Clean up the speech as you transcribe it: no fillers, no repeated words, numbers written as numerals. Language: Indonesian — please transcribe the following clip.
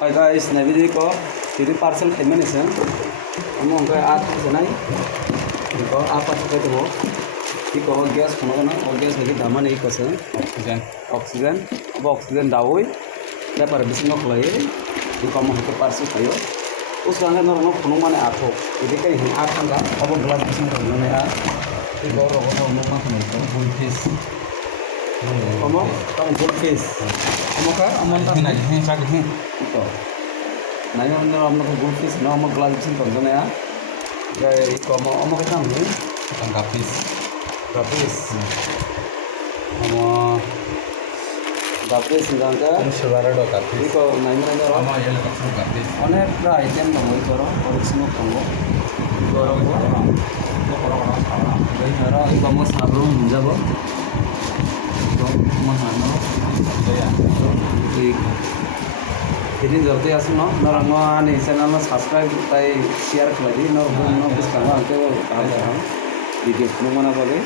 Hi guys, nabi ko jadi parcel kaiman isan. Amo ang kaya at sanay. Ko apa sa kito mo? Iko gas kono na, gas lagi daman ei kase. Oxygen. Ab oxygen dawoi. Dapat bisin no khlai. Iko mo hake parcel kayo. Us ganga no no kono mane atho. Idi kai hi at tanga ab glass bisin ko no ya. Iko ro ko no ma kono ko bullfish. Omo, kamu bullfish. Omo ka amon ta na he sa he. Ito. Nanya bener om ko goldfish no om glass bisin ko na ya. Gay ko om ka tam ni Ang kapis. gapis. Gapis nganga Ang suwarado kapis. iko nanya ro Ama yelo kapis kapis. অনেক আইটেম নবই করো অরিজিনাল করবো গরম র ই কম সাবরু যাব মন হানো ঠিক Jadi jorte asno narangwa ni channel subscribe tai share khladi no no bis kama ke kaham video mana bage